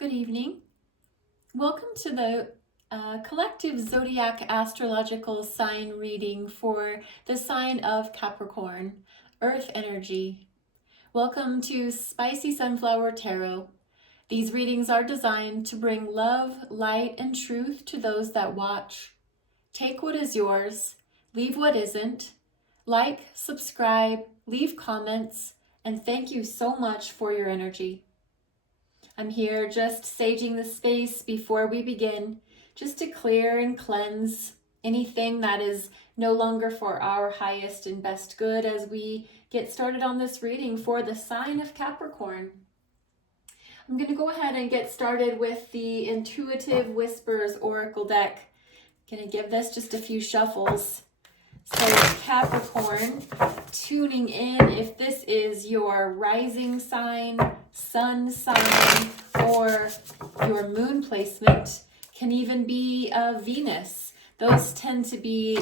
Good evening. Welcome to the collective zodiac astrological sign reading for the sign of Capricorn, Earth energy. Welcome to Spicy Sunflower Tarot. These readings are designed to bring love, light, and truth to those that watch. Take what is yours, leave what isn't. Like, subscribe, leave comments, and thank you so much for your energy. I'm here just saging the space before we begin, just to clear and cleanse anything that is no longer for our highest and best good as we get started on this reading for the sign of Capricorn. I'm going to go ahead and get started with the Intuitive Whispers Oracle deck. I'm going to give this just a few shuffles. So Capricorn, tuning in if this is your rising sign, sun sign, or your moon placement, can even be Venus. Those tend to be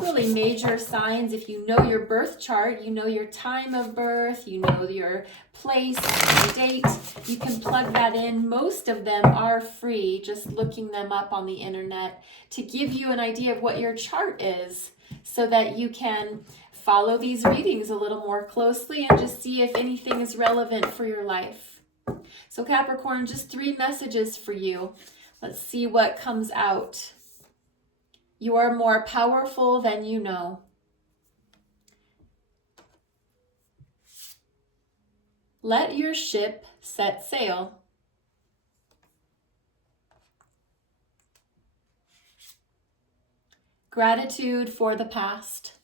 really major signs. If you know your birth chart, you know your time of birth, you know your place, your date, you can plug that in. Most of them are free, just looking them up on the internet to give you an idea of what your chart is so that you can follow these readings a little more closely and just see if anything is relevant for your life. So Capricorn, just 3 messages for you. Let's see what comes out. You are more powerful than you know. Let your ship set sail. Gratitude for the past.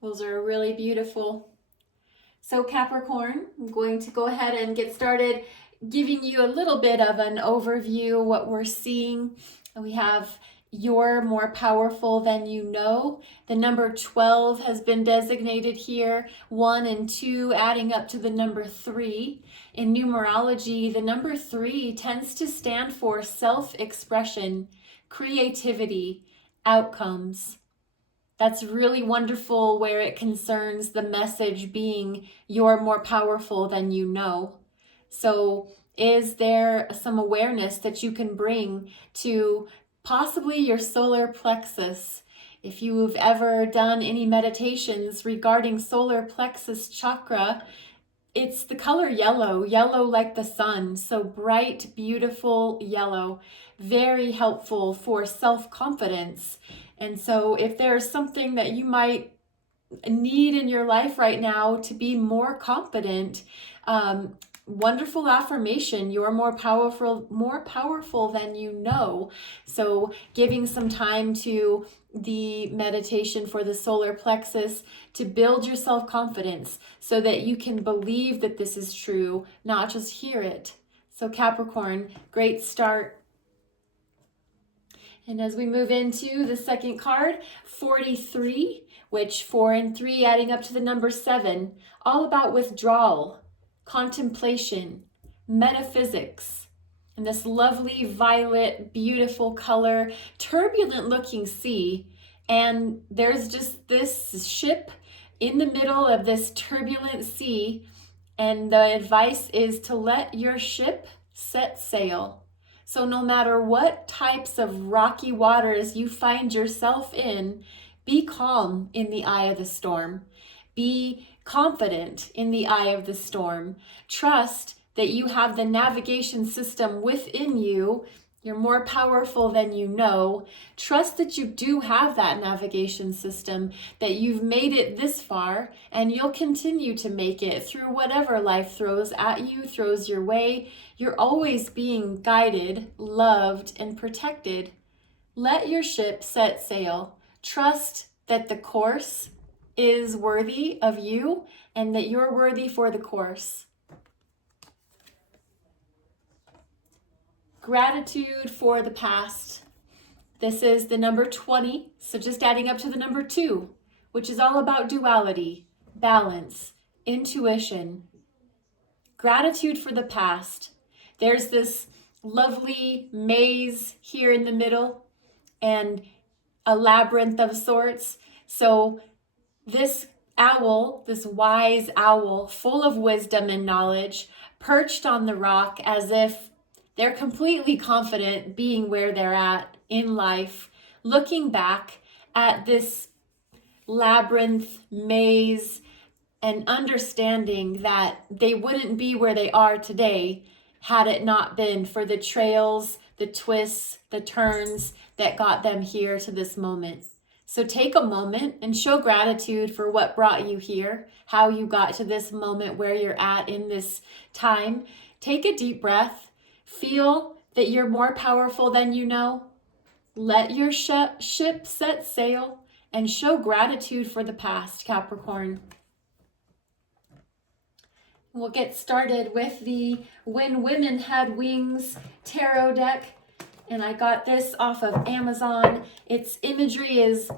Those are really beautiful. So Capricorn, I'm going to go ahead and get started giving you a little bit of an overview of what we're seeing. We have you're more powerful than you know. The number 12 has been designated here, 1 and 2 adding up to the number 3. In numerology, the number 3 tends to stand for self-expression, creativity, outcomes. That's really wonderful where it concerns the message being you're more powerful than you know. So is there some awareness that you can bring to possibly your solar plexus? If you've ever done any meditations regarding solar plexus chakra, it's the color yellow, yellow like the sun. So bright, beautiful yellow, very helpful for self-confidence. And so if there's something that you might need in your life right now to be more confident, wonderful affirmation, you're more powerful than you know. So giving some time to the meditation for the solar plexus to build your self-confidence so that you can believe that this is true, not just hear it. So Capricorn, great start. And as we move into the second card, 43, which 4 and 3 adding up to the number 7, all about withdrawal, contemplation, metaphysics, and this lovely violet, beautiful color, turbulent looking sea. And there's just this ship in the middle of this turbulent sea. And the advice is to let your ship set sail. So no matter what types of rocky waters you find yourself in, be calm in the eye of the storm. Be confident in the eye of the storm. Trust that you have the navigation system within you. You're more powerful than you know. Trust that you do have that navigation system, that you've made it this far, and you'll continue to make it through whatever life throws at you, throws your way. You're always being guided, loved, and protected. Let your ship set sail. Trust that the course is worthy of you and that you're worthy for the course. Gratitude for the past. This is the number 20, so just adding up to the number 2, which is all about duality, balance, intuition. Gratitude for the past. There's this lovely maze here in the middle and a labyrinth of sorts. So this owl, this wise owl, full of wisdom and knowledge, perched on the rock as if they're completely confident being where they're at in life, looking back at this labyrinth, maze, and understanding that they wouldn't be where they are today had it not been for the trails, the twists, the turns that got them here to this moment. So take a moment and show gratitude for what brought you here, how you got to this moment where you're at in this time. Take a deep breath. Feel that you're more powerful than you know. Let your ship set sail and show gratitude for the past, Capricorn. We'll get started with the When Women Had Wings tarot deck. And I got this off of Amazon. Its imagery is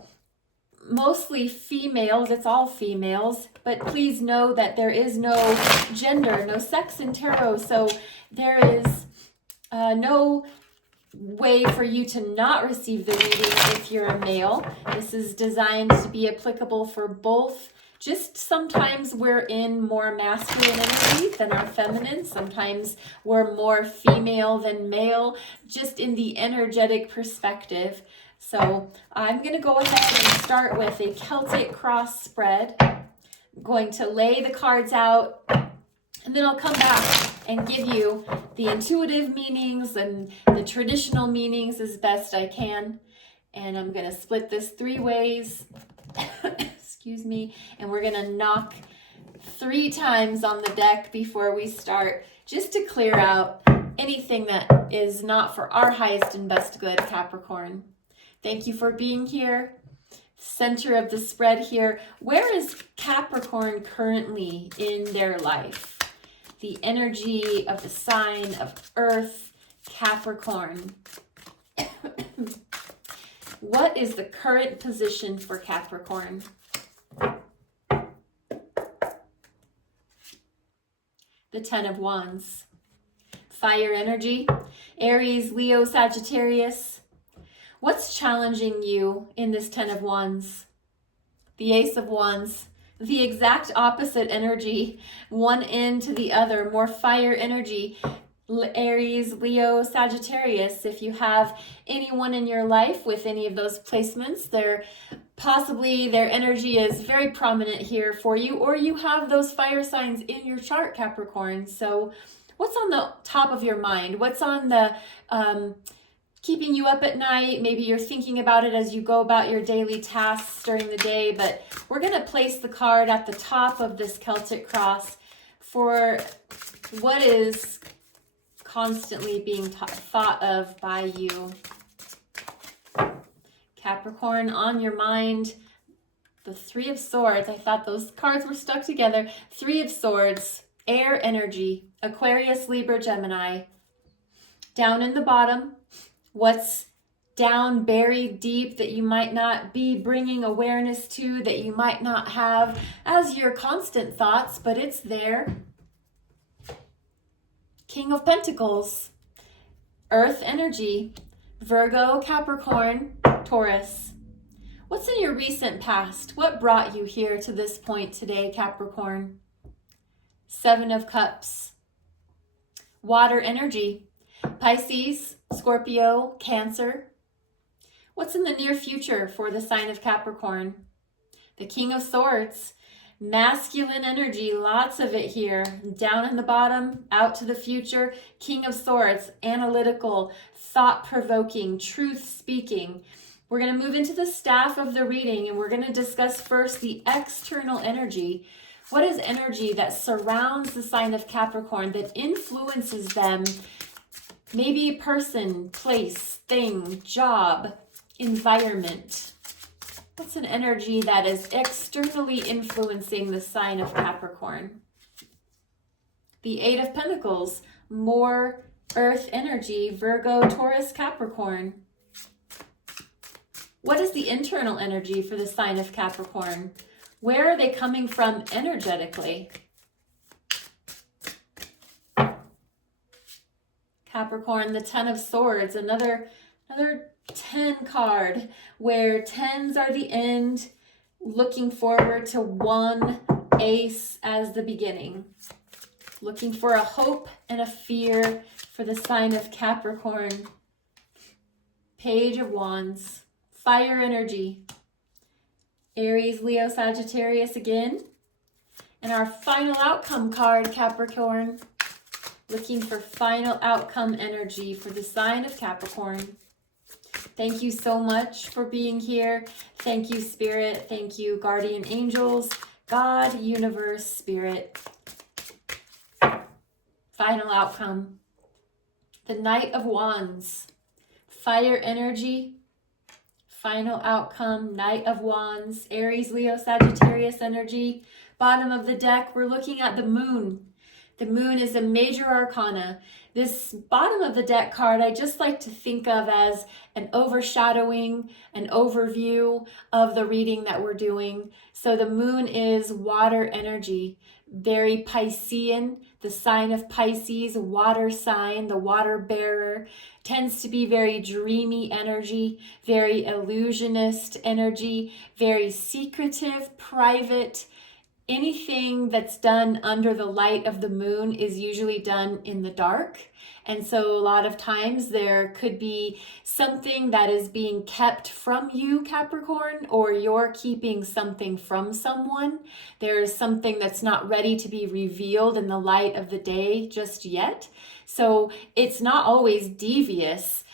mostly females. It's all females. But please know that there is no gender, no sex in tarot. So there is no way for you to not receive the reading if you're a male. This is designed to be applicable for both. Just sometimes we're in more masculine energy than our feminine. Sometimes we're more female than male, just in the energetic perspective. So I'm going to go ahead and start with a Celtic cross spread. I'm going to lay the cards out, and then I'll come back and give you the intuitive meanings and the traditional meanings as best I can. And I'm going to split this 3 ways. Excuse me. And we're going to knock 3 times on the deck before we start, just to clear out anything that is not for our highest and best good, Capricorn. Thank you for being here. Center of the spread here. Where is Capricorn currently in their life? The energy of the sign of Earth, Capricorn. What is the current position for Capricorn? The 10 of Wands. Fire energy, Aries, Leo, Sagittarius. What's challenging you in this 10 of Wands? The Ace of Wands. The exact opposite energy, one end to the other, more fire energy. Aries, Leo, Sagittarius. If you have anyone in your life with any of those placements, possibly their energy is very prominent here for you, or you have those fire signs in your chart, Capricorn. So what's on the top of your mind? What's on the keeping you up at night? Maybe you're thinking about it as you go about your daily tasks during the day, but we're going to place the card at the top of this Celtic cross for what is constantly being thought of by you. Capricorn, on your mind, the 3 of Swords. I thought those cards were stuck together. 3 of Swords, air energy, Aquarius, Libra, Gemini. Down in the bottom, what's down, buried deep that you might not be bringing awareness to, that you might not have as your constant thoughts, but it's there. King of Pentacles, Earth energy, Virgo, Capricorn, Taurus. What's in your recent past? What brought you here to this point today, Capricorn? 7 of Cups, water energy, Pisces, Scorpio, Cancer. What's in the near future for the sign of Capricorn? The King of Swords, masculine energy, lots of it here. Down in the bottom, out to the future. King of Swords, analytical, thought-provoking, truth-speaking. We're going to move into the staff of the reading, and we're going to discuss first the external energy. What is energy that surrounds the sign of Capricorn, that influences them? Maybe person, place, thing, job, environment. What's an energy that is externally influencing the sign of Capricorn? The 8 of Pentacles, more earth energy, Virgo, Taurus, Capricorn. What is the internal energy for the sign of Capricorn? Where are they coming from energetically? Capricorn, the 10 of Swords, another 10 card, where 10s are the end, looking forward to one ace as the beginning. Looking for a hope and a fear for the sign of Capricorn. Page of Wands. Fire energy. Aries, Leo, Sagittarius again. And our final outcome card, Capricorn. Looking for final outcome energy for the sign of Capricorn. Thank you so much for being here. Thank you, Spirit. Thank you, Guardian Angels, God, Universe, Spirit. Final outcome. The Knight of Wands. Fire energy. Final outcome, Knight of Wands, Aries, Leo, Sagittarius energy. Bottom of the deck, we're looking at the moon. The moon is a major arcana. This bottom of the deck card, I just like to think of as an overshadowing, an overview of the reading that we're doing. So the moon is water energy, very Piscean, the sign of Pisces, water sign, the water bearer, tends to be very dreamy energy, very illusionist energy, very secretive, private. Anything that's done under the light of the moon is usually done in the dark. And so a lot of times there could be something that is being kept from you, Capricorn, or you're keeping something from someone. There is something that's not ready to be revealed in the light of the day just yet. So it's not always devious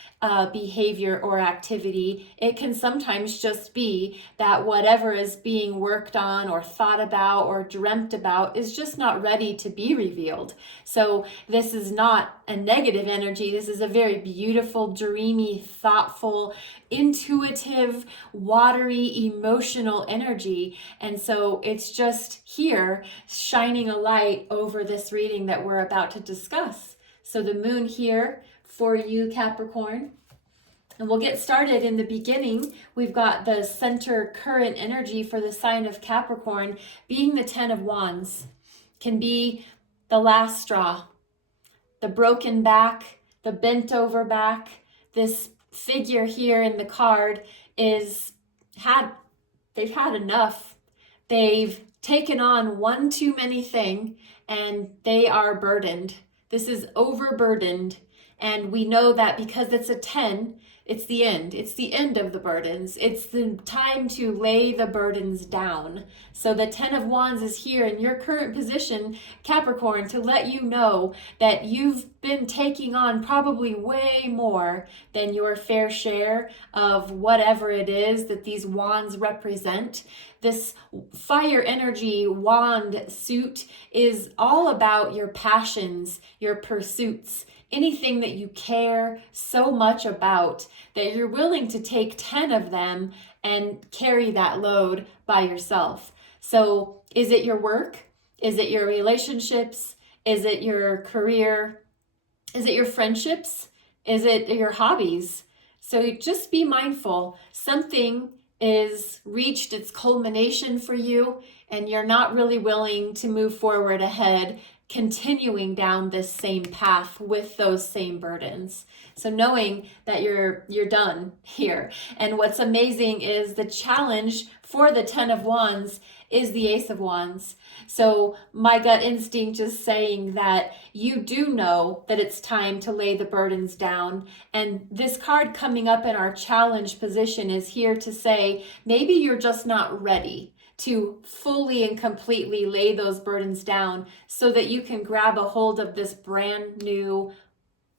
behavior or activity. It can sometimes just be that whatever is being worked on or thought about or dreamt about is just not ready to be revealed. So this is not a negative energy. This is a very beautiful, dreamy, thoughtful, intuitive, watery, emotional energy. And so it's just here shining a light over this reading that we're about to discuss. So the moon here for you, Capricorn. And we'll get started in the beginning. We've got the center current energy for the sign of Capricorn being the 10 of Wands. Can be the last straw, the broken back, the bent over back. This figure here in the card they've had enough. They've taken on one too many thing and they are burdened. This is overburdened. And we know that because it's a 10, it's the end. It's the end of the burdens. It's the time to lay the burdens down. So the 10 of Wands is here in your current position, Capricorn, to let you know that you've been taking on probably way more than your fair share of whatever it is that these wands represent. This fire energy wand suit is all about your passions, your pursuits, anything that you care so much about that you're willing to take 10 of them and carry that load by yourself. So is it your work? Is it your relationships? Is it your career? Is it your friendships? Is it your hobbies? So just be mindful. Something is reached its culmination for you and you're not really willing to move forward ahead, continuing down this same path with those same burdens. So knowing that you're done here. And what's amazing is the challenge for the 10 of Wands is the Ace of Wands. So my gut instinct is saying that you do know that it's time to lay the burdens down. And this card coming up in our challenge position is here to say, maybe you're just not ready to fully and completely lay those burdens down so that you can grab a hold of this brand new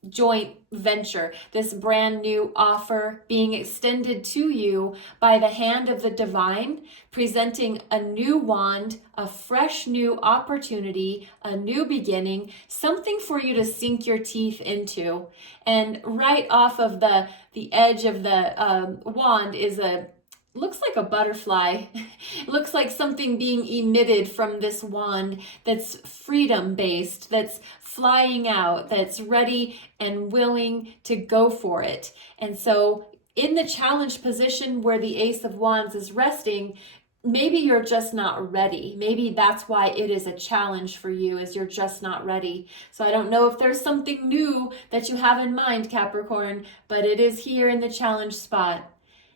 joint venture, this brand new offer being extended to you by the hand of the divine, presenting a new wand, a fresh new opportunity, a new beginning, something for you to sink your teeth into. And right off of the edge of the wand is looks like a butterfly. It looks like something being emitted from this wand that's freedom-based, that's flying out, that's ready and willing to go for it. And so in the challenge position where the Ace of Wands is resting, maybe you're just not ready. Maybe that's why it is a challenge for you, is you're just not ready. So I don't know if there's something new that you have in mind, Capricorn, but it is here in the challenge spot.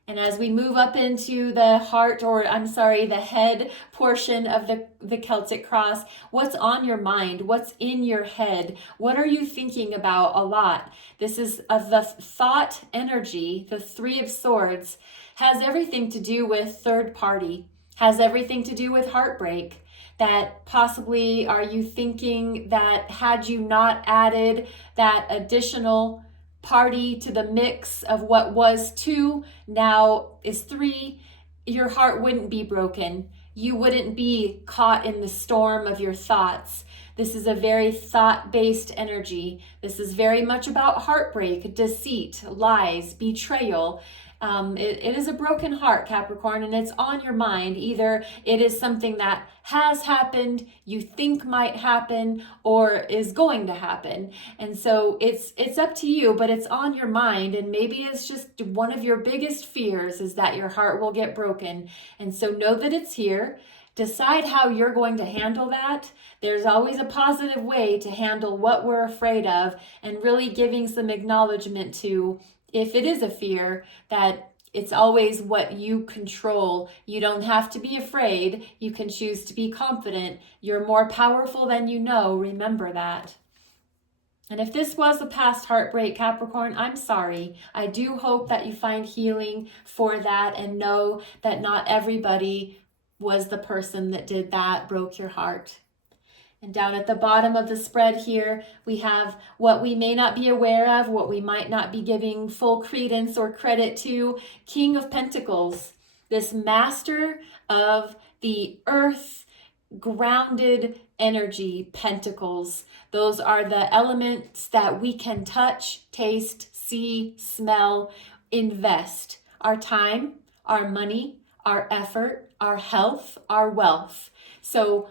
And as we move up into the heart, or I'm sorry, the head portion of the Celtic cross, what's on your mind? What's in your head? What are you thinking about a lot? This is the thought energy. The Three of Swords has everything to do with third party, has everything to do with heartbreak. That possibly are you thinking that had you not added that additional party to the mix of what was 2 now is 3, your heart wouldn't be broken. You wouldn't be caught in the storm of your thoughts. This is a very thought-based energy. This is very much about heartbreak, deceit, lies, betrayal. It is a broken heart, Capricorn, and it's on your mind. Either it is something that has happened, you think might happen, or is going to happen. And so it's up to you, but it's on your mind. And maybe it's just one of your biggest fears is that your heart will get broken. And so know that it's here. Decide how you're going to handle that. There's always a positive way to handle what we're afraid of, and really giving some acknowledgement to, if it is a fear, that it's always what you control. You don't have to be afraid. You can choose to be confident. You're more powerful than you know. Remember that. And if this was a past heartbreak, Capricorn, I'm sorry. I do hope that you find healing for that, and know that not everybody was the person that did that, broke your heart. And down at the bottom of the spread here, we have what we may not be aware of, what we might not be giving full credence or credit to. King of Pentacles, this master of the earth, grounded energy, pentacles. Those are the elements that we can touch, taste, see, smell, invest. Our time, our money, our effort, our health, our wealth. So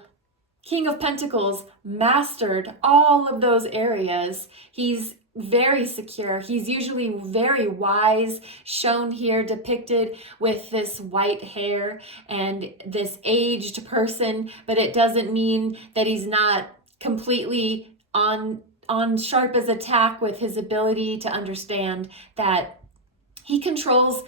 King of Pentacles mastered all of those areas. He's very secure. He's usually very wise, shown here depicted with this white hair and this aged person, but it doesn't mean that he's not completely on sharp as a tack with his ability to understand that he controls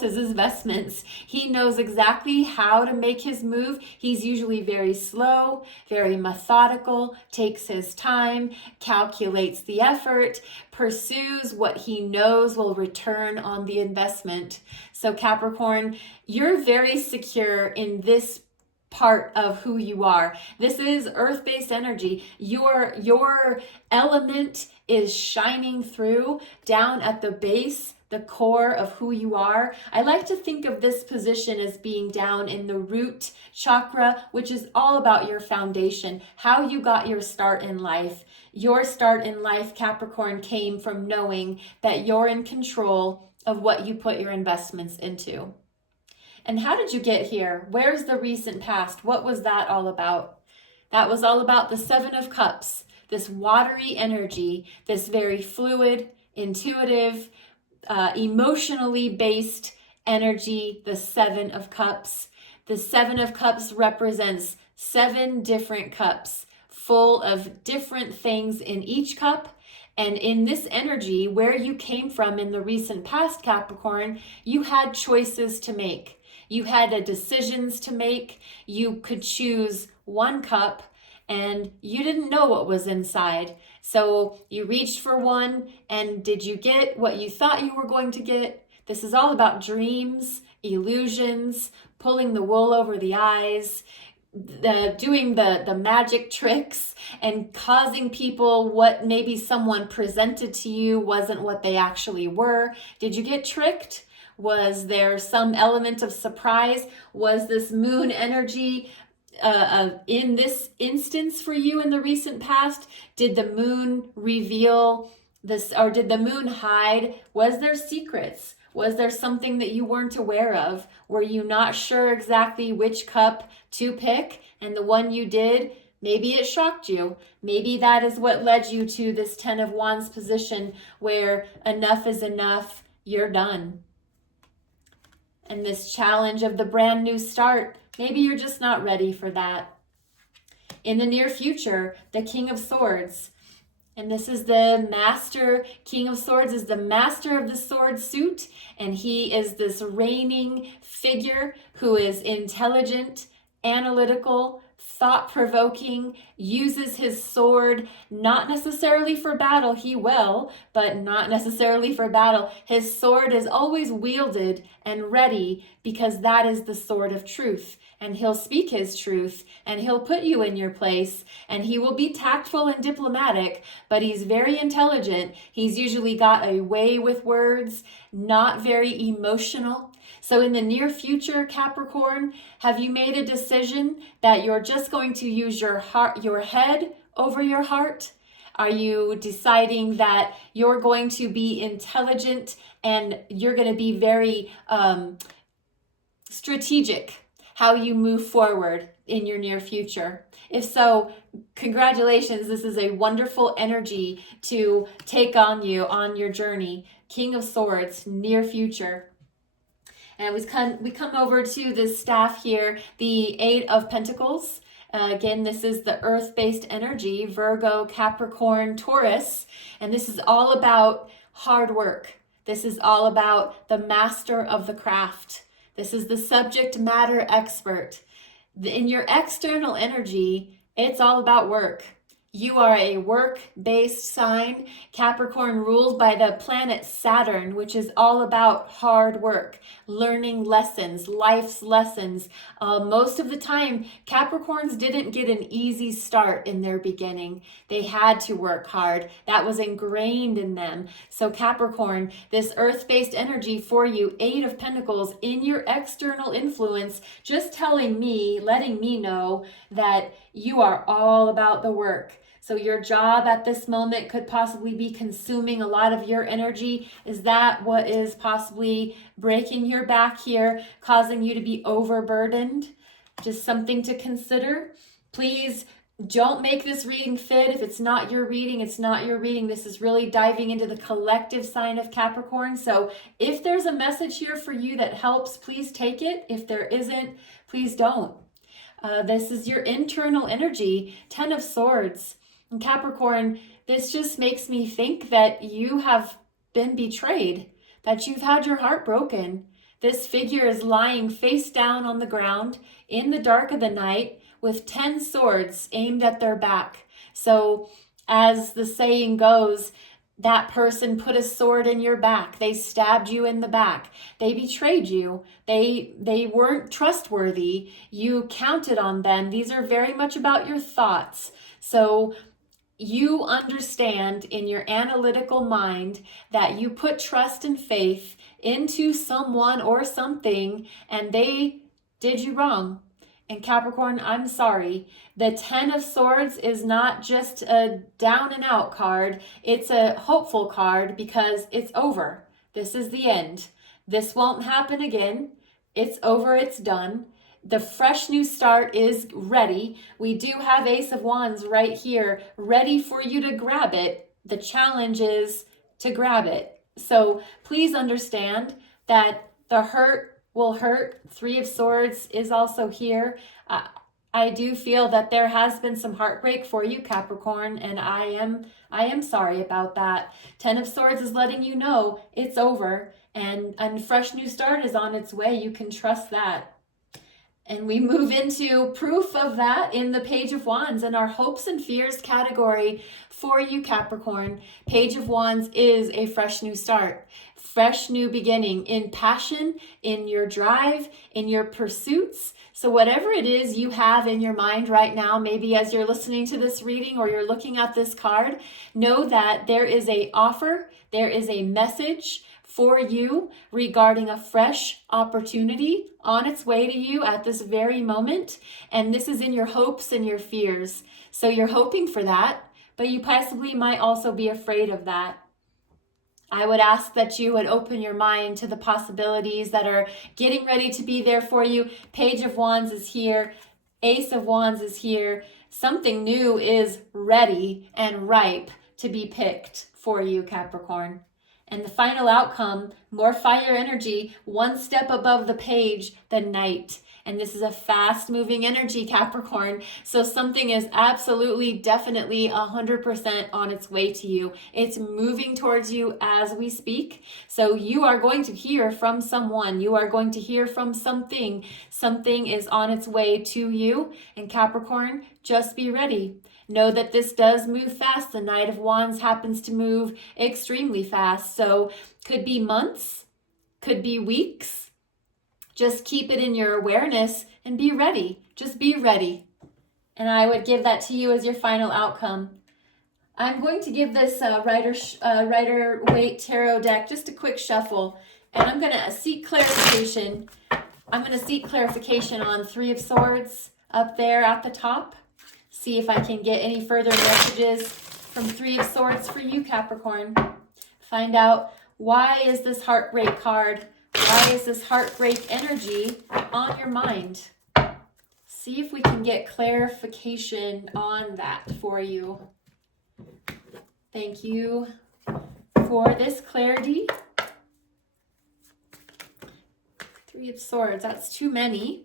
his investments. He knows exactly how to make his move. He's usually very slow, very methodical, takes his time, calculates the effort, pursues what he knows will return on the investment. So Capricorn, you're very secure in this part of who you are. This is earth-based energy. Your element is shining through down at the base, the core of who you are. I like to think of this position as being down in the root chakra, which is all about your foundation, how you got your start in life. Your start in life, Capricorn, came from knowing that you're in control of what you put your investments into. And how did you get here? Where's the recent past? What was that all about? That was all about the Seven of Cups, this watery energy, this very fluid, intuitive, emotionally based energy, the Seven of Cups. The Seven of Cups represents 7 different cups full of different things in each cup. And in this energy, where you came from in the recent past, Capricorn, you had choices to make. You had decisions to make. You could choose one cup and you didn't know what was inside. So you reached for one, and did you get what you thought you were going to get? This is all about dreams, illusions, pulling the wool over the eyes, doing the magic tricks and causing people what maybe someone presented to you wasn't what they actually were. Did you get tricked? Was there some element of surprise? Was this moon energy in this instance for you in the recent past? Did the moon reveal this, or did the moon hide? Was there secrets? Was there something that you weren't aware of? Were you not sure exactly which cup to pick? And the one you did, maybe it shocked you. Maybe that is what led you to this 10 of Wands position where enough is enough, you're done. And this challenge of the brand new start, maybe you're just not ready for that. In the near future, the King of Swords, And this is the master. King of Swords is the master of the sword suit. And he is this reigning figure who is intelligent, analytical, thought-provoking, uses his sword not necessarily for battle. He will, but not necessarily for battle. His sword is always wielded and ready because that is the sword of truth. And he'll speak his truth, and he'll put you in your place, and he will be tactful and diplomatic, but he's very intelligent. He's usually got a way with words, not very emotional. So in the near future, Capricorn, have you made a decision that you're just going to use your heart, your head over your heart? Are you deciding that you're going to be intelligent and you're going to be very strategic how you move forward in your near future? If so, congratulations. This is a wonderful energy to take on you on your journey. King of Swords, near future. And we come over to this staff here, the Eight of Pentacles. Again, this is the earth-based energy, Virgo, Capricorn, Taurus. And this is all about hard work. This is all about the master of the craft. This is the subject matter expert. In your external energy, it's all about work. You are a work-based sign. Capricorn ruled by the planet Saturn, which is all about hard work, learning lessons, life's lessons. Most of the time, Capricorns didn't get an easy start in their beginning. They had to work hard. That was ingrained in them. So Capricorn, this earth-based energy for you, Eight of Pentacles, in your external influence, just telling me, letting me know that you are all about the work. So your job at this moment could possibly be consuming a lot of your energy. Is that what is possibly breaking your back here, causing you to be overburdened? Just something to consider. Please don't make this reading fit. If it's not your reading, it's not your reading. This is really diving into the collective sign of Capricorn. So if there's a message here for you that helps, please take it. If there isn't, please don't. This is your internal energy, Ten of Swords. And Capricorn, this just makes me think that you have been betrayed, that you've had your heart broken. This figure is lying face down on the ground in the dark of the night with 10 swords aimed at their back. So as the saying goes, that person put a sword in your back. They stabbed you in the back. They betrayed you. They weren't trustworthy. You counted on them. These are very much about your thoughts. So you understand in your analytical mind that you put trust and faith into someone or something and they did you wrong. And Capricorn, I'm sorry. The 10 of Swords is not just a down and out card. It's a hopeful card because it's over. This is the end. This won't happen again. It's over. It's done. The fresh new start is ready. We do have Ace of Wands right here, ready for you to grab it. The challenge is to grab it. So please understand that the hurt will hurt. Three of Swords is also here. I do feel that there has been some heartbreak for you, Capricorn, and I am sorry about that. Ten of Swords is letting you know it's over and fresh new start is on its way. You can trust that. And we move into proof of that in the Page of Wands and our hopes and fears category for you, Capricorn. Page of Wands is a fresh new start, fresh new beginning in passion, in your drive, in your pursuits. So whatever it is you have in your mind right now, maybe as you're listening to this reading or you're looking at this card, know that there is an offer, there is a message for you regarding a fresh opportunity on its way to you at this very moment. And this is in your hopes and your fears. So you're hoping for that, but you possibly might also be afraid of that. I would ask that you would open your mind to the possibilities that are getting ready to be there for you. Page of Wands is here. Ace of Wands is here. Something new is ready and ripe to be picked for you, Capricorn. And the final outcome, more fire energy, one step above the page, the Knight. And this is a fast-moving energy, Capricorn. So something is absolutely, definitely 100% on its way to you. It's moving towards you as we speak. So you are going to hear from someone. You are going to hear from something. Something is on its way to you. And Capricorn, just be ready. Know that this does move fast. The Knight of Wands happens to move extremely fast. So could be months, could be weeks. Just keep it in your awareness and be ready. Just be ready. And I would give that to you as your final outcome. I'm going to give this Rider-Waite Tarot deck just a quick shuffle. And I'm going to seek clarification. I'm going to seek clarification on Three of Swords up there at the top. See if I can get any further messages from Three of Swords for you, Capricorn. Find out, why is this heartbreak card? Why is this heartbreak energy on your mind? See if we can get clarification on that for you. Thank you for this clarity. Three of Swords, that's too many.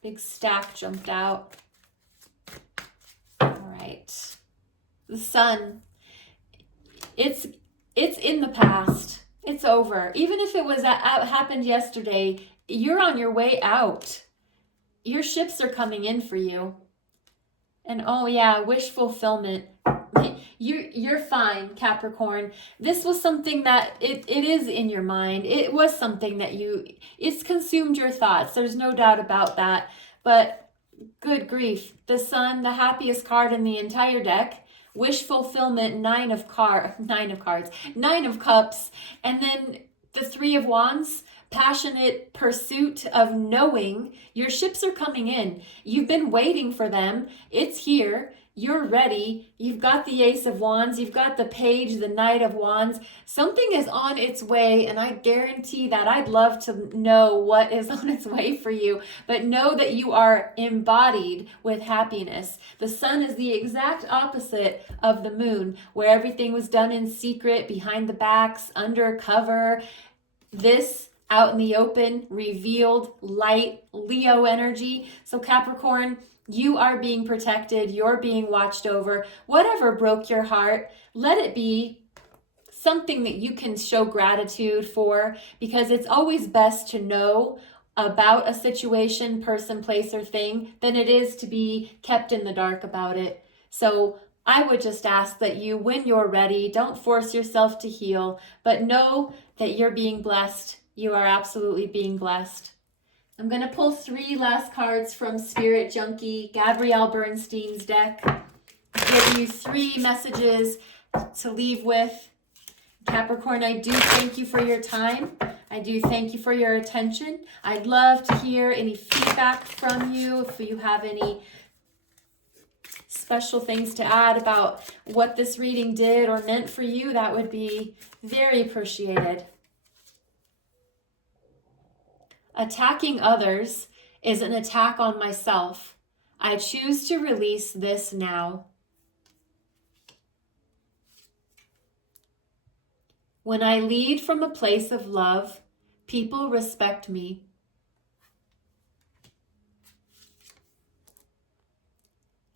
Big stack jumped out. All right. The Sun. It's in the past. It's over. Even if it was happened yesterday, you're on your way out. Your ships are coming in for you. And oh yeah, wish fulfillment. You're fine, Capricorn. This was something that it is in your mind. It was something that it's consumed your thoughts. There's no doubt about that. But good grief, the Sun, the happiest card in the entire deck. Wish fulfillment, Nine of Cups, and then the Three of Wands, passionate pursuit of knowing. Your ships are coming in. You've been waiting for them. It's here. You're ready. You've got the Ace of Wands. You've got the Page, the Knight of Wands. Something is on its way, and I guarantee that. I'd love to know what is on its way for you, but know that you are embodied with happiness. The Sun is the exact opposite of the Moon, where everything was done in secret, behind the backs, undercover. This out in the open, revealed, light, Leo energy. So Capricorn, you are being protected. You're being watched over. Whatever broke your heart, let it be something that you can show gratitude for, because it's always best to know about a situation, person, place, or thing than it is to be kept in the dark about it. So I would just ask that you, when you're ready, don't force yourself to heal, but know that you're being blessed. You are absolutely being blessed. I'm going to pull 3 last cards from Spirit Junkie, Gabrielle Bernstein's deck. Give you 3 messages to leave with. Capricorn, I do thank you for your time. I do thank you for your attention. I'd love to hear any feedback from you. If you have any special things to add about what this reading did or meant for you, that would be very appreciated. Attacking others is an attack on myself. I choose to release this now. When I lead from a place of love, people respect me.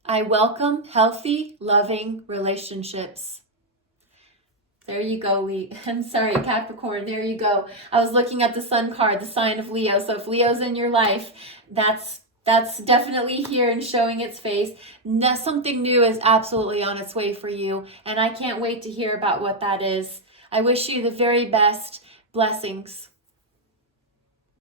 I welcome healthy, loving relationships. There you go, Capricorn, there you go. I was looking at the Sun card, the sign of Leo. So if Leo's in your life, that's definitely here and showing its face. Something new is absolutely on its way for you, and I can't wait to hear about what that is. I wish you the very best. Blessings.